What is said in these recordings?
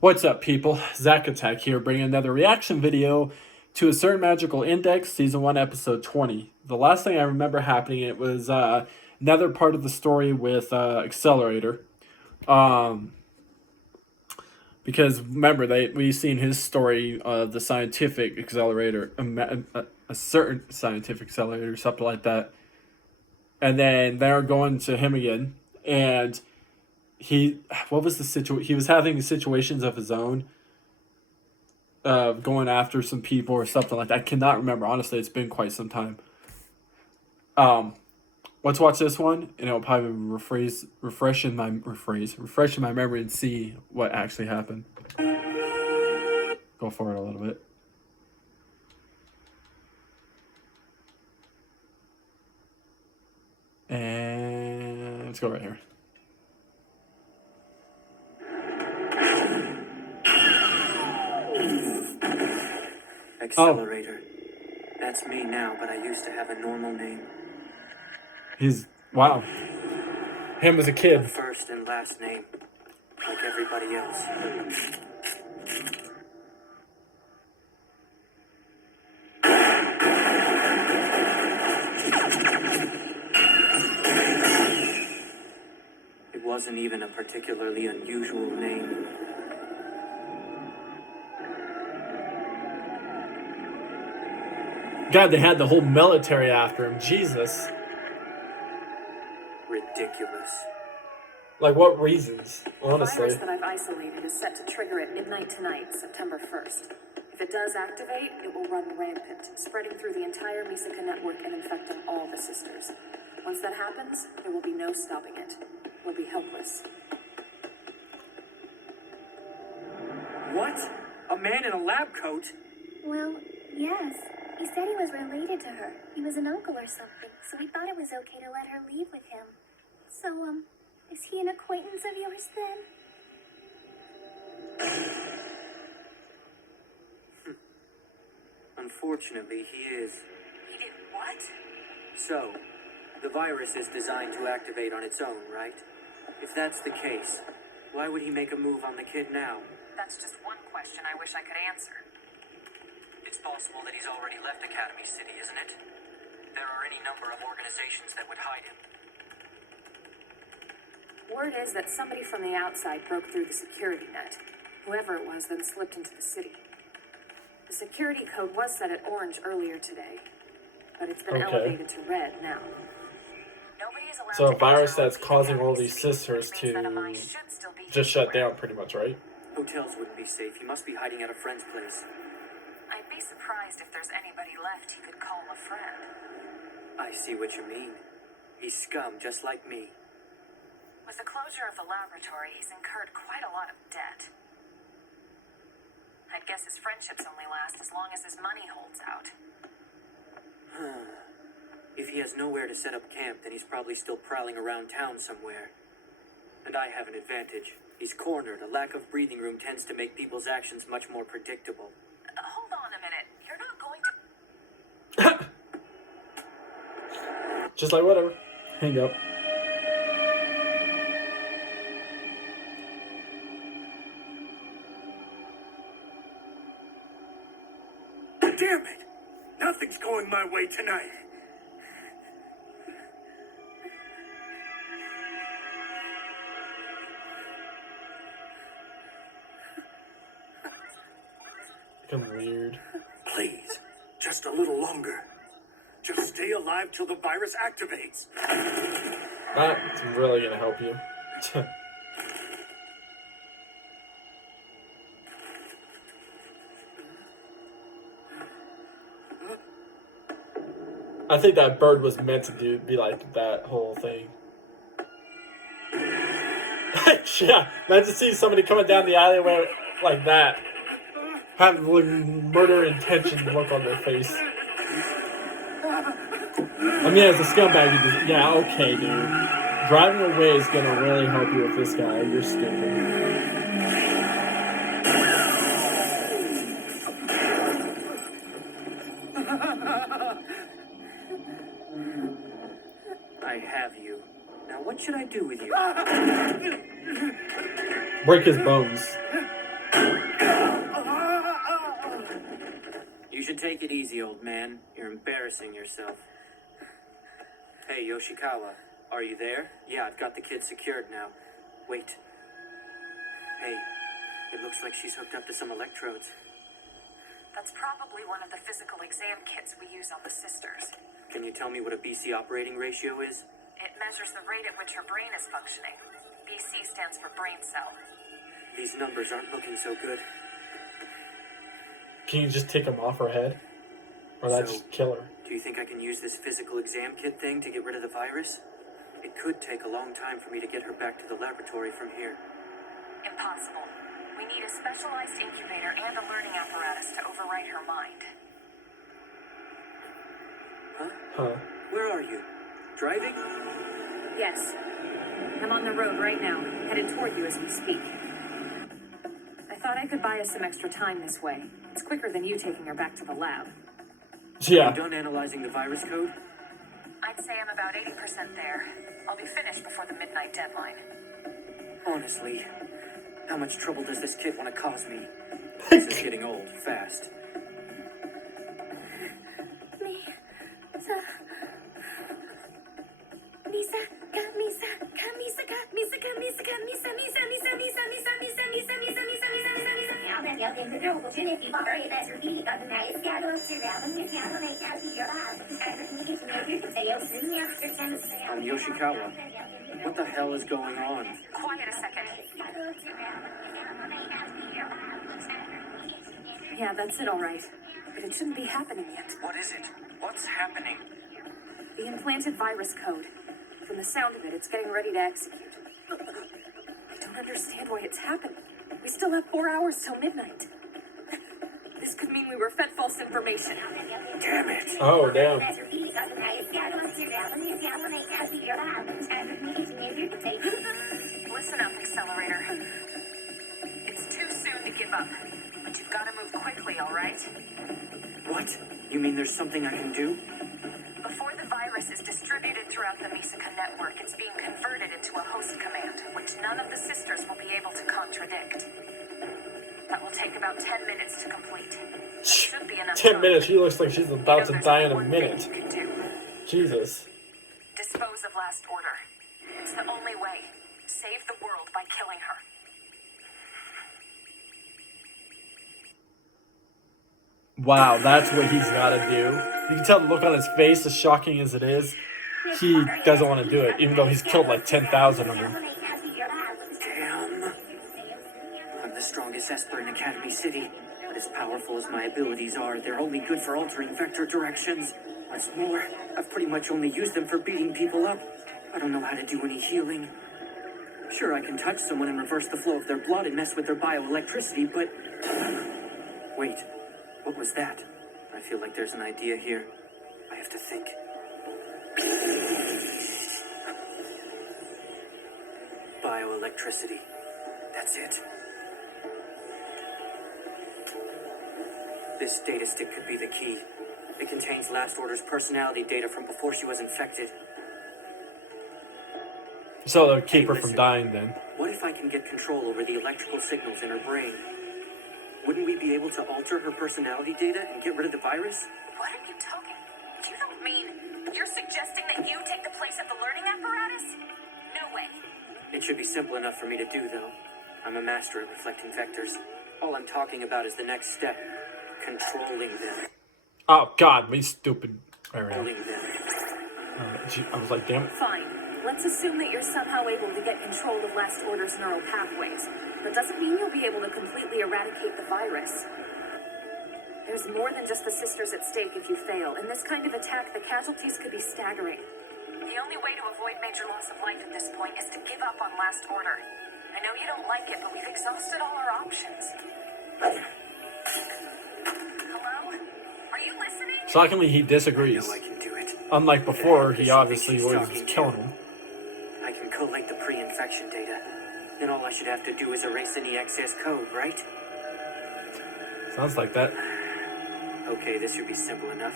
What's up, people? Zack Attack here, bringing another reaction video to A Certain Magical Index, Season 1, Episode 20. The last thing I remember happening, it was another part of the story with Accelerator. Because remember, we seen his story of the scientific accelerator, a certain scientific accelerator, something like that. And then they're going to him again, and what was the situation? He was having situations of his own, going after some people or something like that. I cannot remember. Honestly, it's been quite some time. Let's watch this one, and it'll probably refreshing my memory and see what actually happened. Go for it a little bit. And let's go right here. Accelerator. That's me now, but I used to have a normal name. Wow. Him as a kid. First and last name, like everybody else. It wasn't even a particularly unusual name. God, they had the whole military after him. Jesus. Ridiculous. Like, what reasons, honestly? The virus that I've isolated is set to trigger at midnight tonight, September 1st. If it does activate, it will run rampant, spreading through the entire Misaka network and infecting all the sisters. Once that happens, there will be no stopping it. We'll be helpless. What? A man in a lab coat? Well, yes. He said he was related to her. He was an uncle or something, so we thought it was okay to let her leave with him. So, is he an acquaintance of yours then? Unfortunately, he is. He did what? So, the virus is designed to activate on its own, right? If that's the case, why would he make a move on the kid now? That's just one question I wish I could answer. It's possible that he's already left Academy City, isn't it? There are any number of organizations that would hide him. Word is that somebody from the outside broke through the security net. Whoever it was then slipped into the city. The security code was set at orange earlier today, but it's been elevated to red now. So a virus that's causing all these sisters to just shut down, pretty much, right? Hotels wouldn't be safe. He must be hiding at a friend's place. I'd be surprised if there's anybody left he could call a friend. I see what you mean. He's scum, just like me. With the closure of the laboratory, he's incurred quite a lot of debt. I'd guess his friendships only last as long as his money holds out. If he has nowhere to set up camp, then he's probably still prowling around town somewhere. And I have an advantage. He's cornered. A lack of breathing room tends to make people's actions much more predictable. Hold on a minute. You're not going to... Just like whatever. Hang up. Damn it! Nothing's going my way tonight. Become weird. Please, just a little longer. Just stay alive till the virus activates. That's really gonna help you. I think that bird was meant to be like that whole thing. Yeah, meant to see somebody coming down the alleyway like that. Have murder intention look on their face. I mean, as a scumbag, yeah, okay, dude. Driving away is gonna really help you with this guy. You're stupid. I have you. Now what should I do with you? Break his bones. You should take it easy, old man. You're embarrassing yourself. Hey, Yoshikawa, are you there? Yeah, I've got the kid secured now. Wait. Hey, it looks like she's hooked up to some electrodes. That's probably one of the physical exam kits we use on the sisters. Can you tell me what a BC operating ratio is? It measures the rate at which her brain is functioning. BC stands for brain cell. These numbers aren't looking so good. Can you just take them off her head? Or that So- just kill her? Do you think I can use this physical exam kit thing to get rid of the virus? It could take a long time for me to get her back to the laboratory from here. Impossible. We need a specialized incubator and a learning apparatus to overwrite her mind. Huh. Where are you? Driving? Yes. I'm on the road right now, headed toward you as we speak. I thought I could buy us some extra time this way. It's quicker than you taking her back to the lab. Yeah. You done analyzing the virus code? I'd say I'm about 80% there. I'll be finished before the midnight deadline. Honestly, how much trouble does this kid want to cause me? This is getting old, fast. Yoshikawa, what the hell is going on? Quiet a second. Yeah, that's it, all right. But it shouldn't be happening yet. What is it? What's happening? The implanted virus code. From the sound of it, it's getting ready to execute. I don't understand why it's happening. We still have 4 hours till midnight. This could mean we were fed false information. Damn it. Oh, damn. Listen up, Accelerator. It's too soon to give up. But you've got to move quickly, all right? What? You mean there's something I can do? Before the virus is distributed throughout the Misaka network, it's being converted into a host command, which none of the sisters will be able to contradict. That will take about 10 minutes to complete. That should be enough 10 time. minutes. She looks like she's about to There's die in only a one thing minute. you can do. Jesus. Dispose of Last Order. It's the only way. Save the world by killing her. Wow, that's what he's got to do. You can tell the look on his face, as shocking as it is. He doesn't want to do it, even though he's killed like 10,000 of them. Damn. I'm the strongest Esper in Academy City, but as powerful as my abilities are, they're only good for altering vector directions. What's more, I've pretty much only used them for beating people up. I don't know how to do any healing. Sure, I can touch someone and reverse the flow of their blood and mess with their bioelectricity, but... Wait, what was that? I feel like there's an idea here. I have to think. Bioelectricity. That's it. This data stick could be the key. It contains Last Order's personality data from before she was infected. So they'll keep Hey, her from listen. dying then. What if I can get control over the electrical signals in her brain? Wouldn't we be able to alter her personality data and get rid of the virus? What are you talking? You don't mean you're suggesting that you take the place of the learning apparatus? No way. It should be simple enough for me to do, though. I'm a master at reflecting vectors. All I'm talking about is the next step. Controlling them. Oh, God, me stupid. Alright. Controlling them. I was like, damn it. Fine. Let's assume that you're somehow able to get control of Last Order's neural pathways. That doesn't mean you'll be able to completely eradicate the virus. There's more than just the sisters at stake if you fail. In this kind of attack, the casualties could be staggering. The only way to avoid major loss of life at this point is to give up on Last Order. I know you don't like it, but we've exhausted all our options. Hello? Are you listening? Shockingly, he I disagrees. know I can do it. Unlike before, he obviously was just killing him. I can collate the pre-infection data. Then all I should have to do is erase any excess code, right? Sounds like that. Okay, this should be simple enough.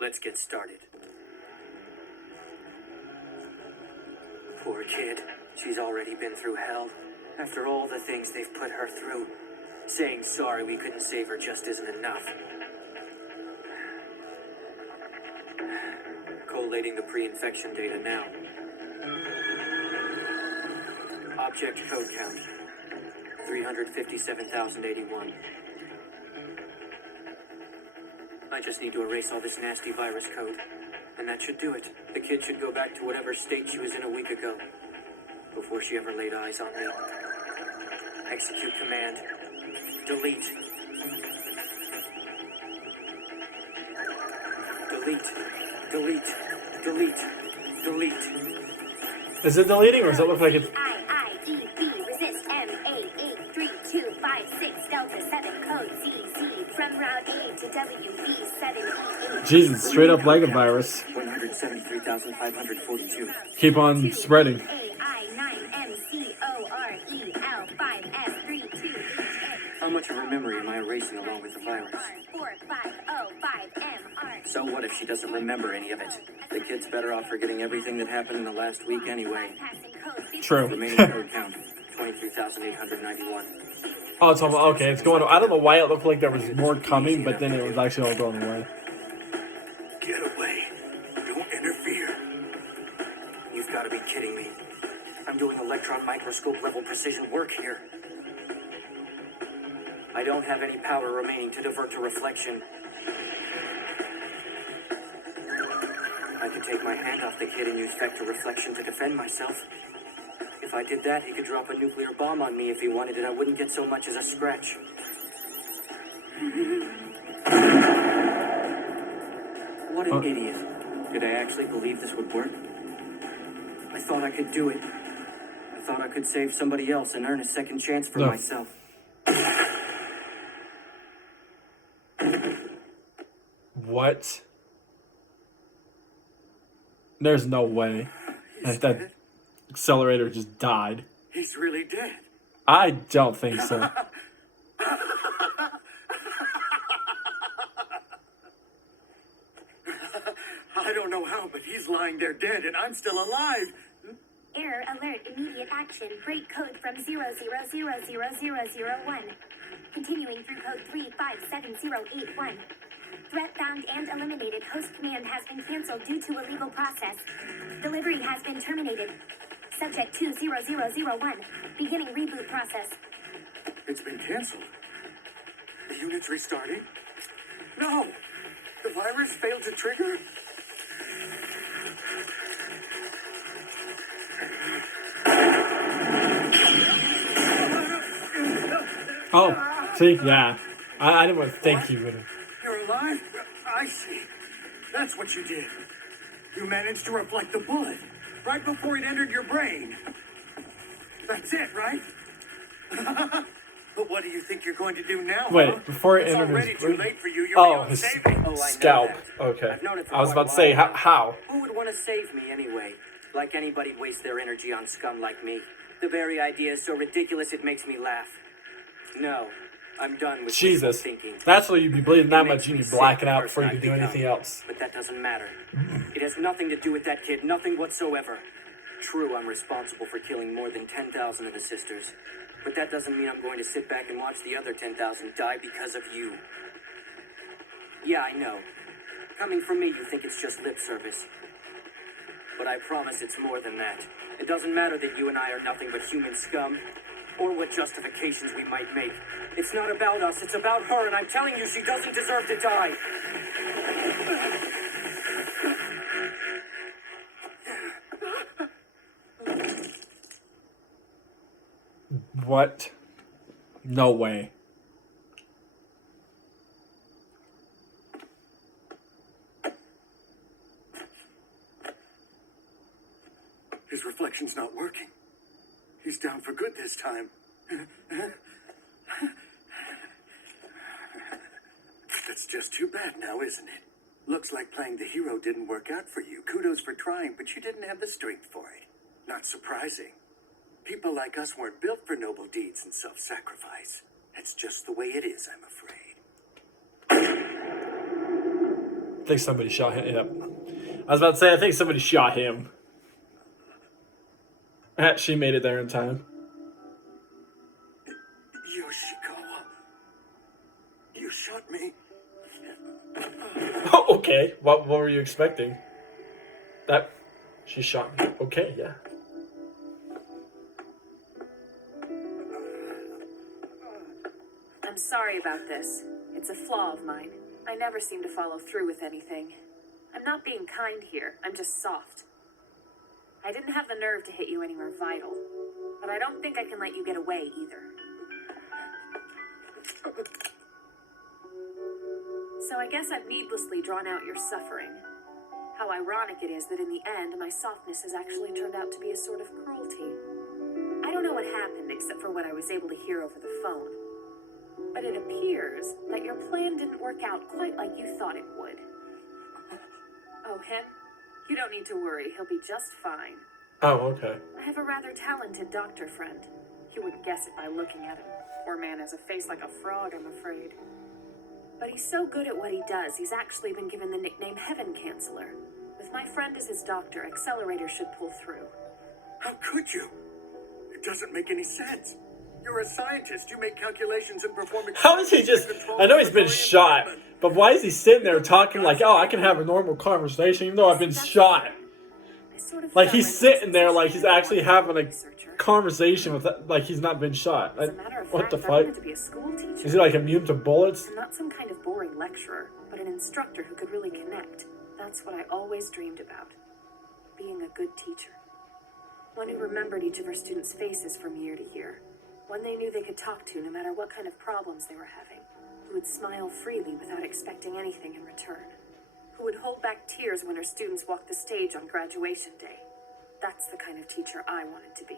Let's get started. Poor kid. She's already been through hell. After all the things they've put her through, saying sorry we couldn't save her just isn't enough. Collating the pre-infection data now. Object code count, 357,081. I just need to erase all this nasty virus code, and that should do it. The kid should go back to whatever state she was in a week ago, before she ever laid eyes on me. Execute command. Delete. Delete. Delete. Delete. Delete. Is it deleting, or does it look like it's... IIDB, resist MA83256, Delta 7, code CZ, from route A to WB7E8. Jesus, straight up like a virus. 173,542. Keep on spreading. AI9MCOREL5S32. How much of her memory am I erasing along with the virus? 4505MR. So what if she doesn't remember any of it? The kid's better off forgetting everything that happened in the last week anyway. True. Remaining code count, 23,891. Oh, it's almost, okay, it's going... I don't know why it looked like there was more coming, but then it was actually all going away. Get away. Don't interfere. You've got to be kidding me. I'm doing electron microscope level precision work here. I don't have any power remaining to divert to reflection. I could take my hand off the kid and use vector reflection to defend myself. If I did that, he could drop a nuclear bomb on me if he wanted, and I wouldn't get so much as a scratch. What an idiot. Did I actually believe this would work? I thought I could do it. I thought I could save somebody else and earn a second chance for myself. What? There's no way that accelerator just died. He's really dead. I don't think so. I don't know how, but he's lying there dead and I'm still alive. Error alert, immediate action. Break code from 00000001. Continuing through code 357081. Threat found and eliminated. Host command has been canceled due to illegal process. Delivery has been terminated. Subject 20001. Beginning reboot process. It's been canceled. The unit's restarting? No! The virus failed to trigger? Oh, see, yeah. I didn't want to think you would have. You're alive? I see. That's what you did. You managed to reflect the bullet right before it entered your brain. That's it, right? But what do you think you're going to do now? Wait, before it It's entered already his too brain? late for you. You're Oh, beyond his saving. scalp. Okay. I've known it for I was quite about to a say, while. how? Who would want to save me anyway? Like anybody waste their energy on scum like me. The very idea is so ridiculous it makes me laugh. No, I'm done with Jesus. wishful thinking. That's why you'd be bleeding that It much, makes you'd me be sick blacking the out person before you I've could do become. anything else. But that doesn't matter. It has nothing to do with that kid, nothing whatsoever. True, I'm responsible for killing more than 10,000 of the sisters. But that doesn't mean I'm going to sit back and watch the other 10,000 die because of you. Yeah, I know. Coming from me, you think it's just lip service. But I promise it's more than that. It doesn't matter that you and I are nothing but human scum, or what justifications we might make. It's not about us, it's about her, and I'm telling you she doesn't deserve to die. What? No way. His reflection's not working. He's down for good this time. That's just too bad now, isn't it? Looks like playing the hero didn't work out for you. Kudos for trying, but you didn't have the strength for it. Not surprising. People like us weren't built for noble deeds and self-sacrifice. That's just the way it is, I'm afraid. I think somebody shot him. Yep. I was about to say, I think somebody shot him. She made it there in time. Yoshikawa, you shot me. Okay, what were you expecting? That she shot me. Okay, yeah. I'm sorry about this. It's a flaw of mine. I never seem to follow through with anything. I'm not being kind here. I'm just soft. I didn't have the nerve to hit you anywhere vital. But I don't think I can let you get away either. So I guess I've needlessly drawn out your suffering. How ironic it is that in the end, my softness has actually turned out to be a sort of cruelty. I don't know what happened except for what I was able to hear over the phone. But it appears that your plan didn't work out quite like you thought it would. Oh, him? You don't need to worry. He'll be just fine. Oh, okay. I have a rather talented doctor friend. You wouldn't guess it by looking at him. Poor man has a face like a frog, I'm afraid. But he's so good at what he does, he's actually been given the nickname Heaven Canceller. With my friend as his doctor, Accelerator should pull through. How could you? It doesn't make any sense. You're a scientist. You make calculations and perform. How is he just... I know he's been shot, but why is he sitting there talking like, oh, I can have a normal conversation even though I've been shot? Like, he's sitting there like he's actually having a conversation with, like, he's not been shot. Like, what the fuck? Is he, like, immune to bullets? I'm not some kind of boring lecturer, but an instructor who could really connect. That's what I always dreamed about. Being a good teacher. One who remembered each of her students' faces from year to year. One they knew they could talk to no matter what kind of problems they were having. Who would smile freely without expecting anything in return. Who would hold back tears when her students walked the stage on graduation day. That's the kind of teacher I wanted to be.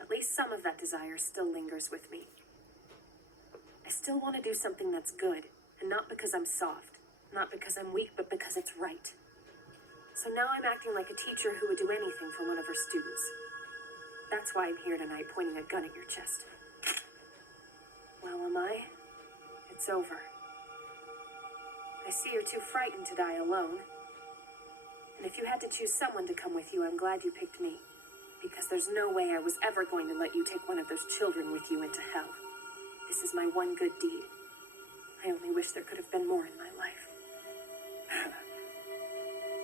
At least some of that desire still lingers with me. I still want to do something that's good, and not because I'm soft, not because I'm weak, but because it's right. So now I'm acting like a teacher who would do anything for one of her students. That's why I'm here tonight, pointing a gun at your chest. Well, am I? It's over. I see you're too frightened to die alone. And if you had to choose someone to come with you, I'm glad you picked me. Because there's no way I was ever going to let you take one of those children with you into hell. This is my one good deed. I only wish there could have been more in my life.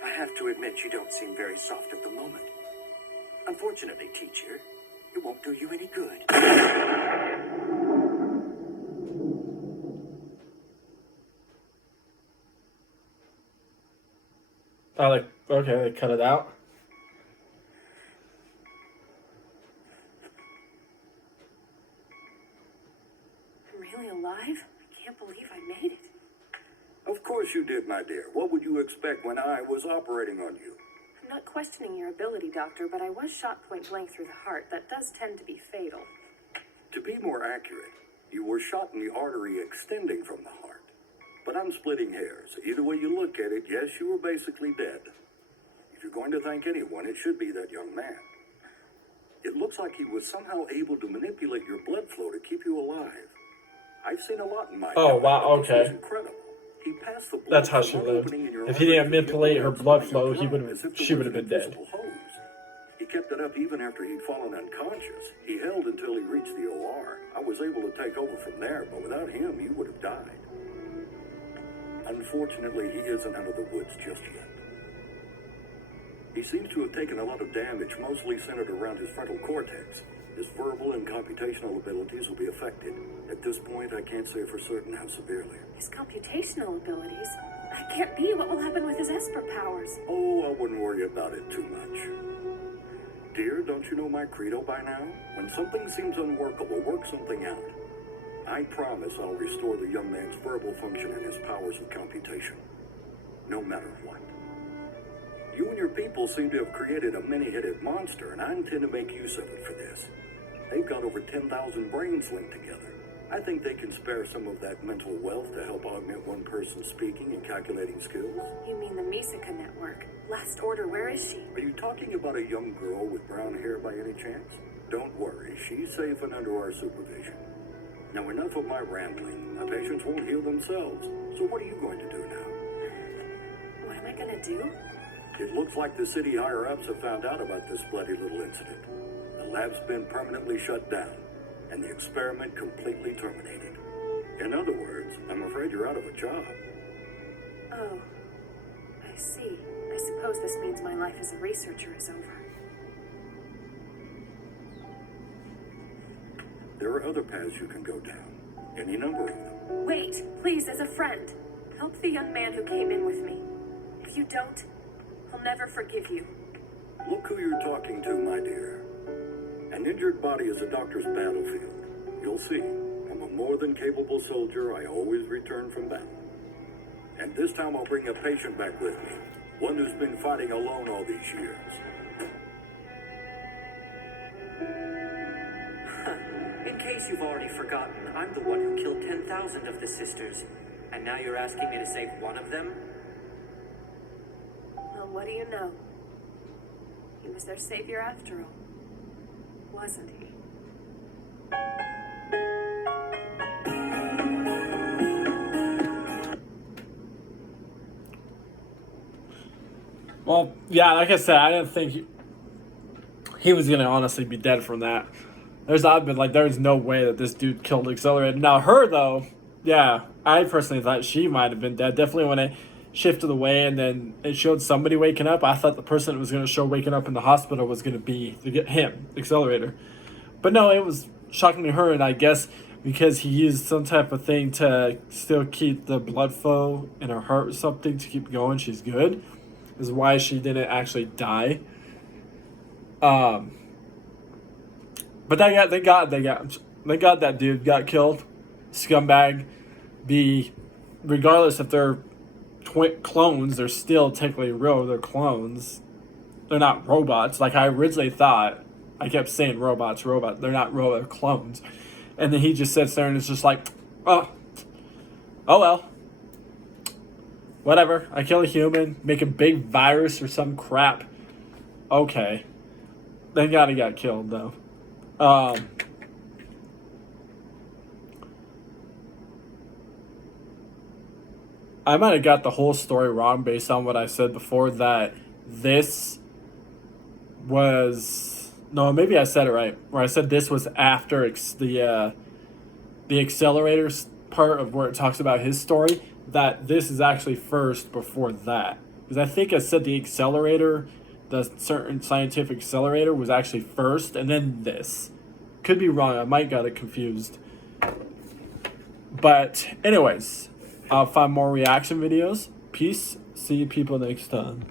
I have to admit you don't seem very soft at the moment. Unfortunately, teacher, it won't do you any good. Oh, like, okay, they cut it out. I'm really alive? I can't believe I made it. Of course you did, my dear. What would you expect when I was operating on you? I'm not questioning your ability, Doctor, but I was shot point blank through the heart. That does tend to be fatal. To be more accurate, you were shot in the artery extending from the heart. But I'm splitting hairs. Either way you look at it, yes, you were basically dead. If you're going to thank anyone, it should be that young man. It looks like he was somehow able to manipulate your blood flow to keep you alive. I've seen a lot in my Oh, time, wow, but this was okay. incredible. He passed the blood That's how from she one lived. opening in your If he didn't artery to the manipulate her other blood as flow, if she there would was have an been dead. invisible hose. He kept it up even after he'd fallen unconscious. He held until he reached the OR. I was able to take over from there, but without him, you would have died. Unfortunately, he isn't out of the woods just yet. He seems to have taken a lot of damage, mostly centered around his frontal cortex. His verbal and computational abilities will be affected. At this point, I can't say for certain how severely. His computational abilities? That can't be. What will happen with his Esper powers? Oh, I wouldn't worry about it too much. Dear, don't you know my credo by now? When something seems unworkable, work something out. I promise I'll restore the young man's verbal function and his powers of computation. No matter what. You and your people seem to have created a many-headed monster, and I intend to make use of it for this. They've got over 10,000 brains linked together. I think they can spare some of that mental wealth to help augment one person's speaking and calculating skills. You mean the Misaka network? Last Order, where is she? Are you talking about a young girl with brown hair by any chance? Don't worry, she's safe and under our supervision. Now enough of my rambling. My patients won't heal themselves. So what are you going to do now? What am I gonna do? It looks like the city higher-ups have found out about this bloody little incident. The lab's been permanently shut down, and the experiment completely terminated. In other words, I'm afraid you're out of a job. Oh, I see. I suppose this means my life as a researcher is over. There are other paths you can go down. Any number of them. Wait, please, as a friend, help the young man who came in with me. If you don't, I'll never forgive you. Look who you're talking to, my dear. An injured body is a doctor's battlefield. You'll see, I'm a more than capable soldier. I always return from battle. And this time I'll bring a patient back with me. One who's been fighting alone all these years. In case you've already forgotten, I'm the one who killed 10,000 of the sisters. And now you're asking me to save one of them? Well, what do you know? He was their savior after all. Wasn't he? Well, yeah, like I said, I didn't think he was gonna honestly be dead from that. I've been like, there's no way that this dude killed Accelerated. Now her though, yeah, I personally thought she might have been dead. Definitely when it shifted away and then it showed somebody waking up, I thought the person that was gonna show waking up in the hospital was gonna be him, Accelerator. But no, it was shockingly her, and I guess because he used some type of thing to still keep the blood flow in her heart or something to keep going, she's good. Is why she didn't actually die. But thank God that dude got killed. Scumbag. Regardless if they're clones, they're still technically real. They're clones. They're not robots. Like I originally thought. I kept saying robots. They're not robots. They're clones. And then he just sits there and it's just like, oh well. Whatever. I kill a human, make a big virus or some crap. Okay. Thank God he got killed, though. I might have got the whole story wrong based on what I said before, that this was... No, maybe I said it right. Where I said this was after the accelerators part of where it talks about his story. That this is actually first before that. Because I think I said the accelerator, the certain scientific accelerator, was actually first, and then this. Could be wrong. I might got it confused. But anyways, I'll find more reaction videos. Peace. See you people next time.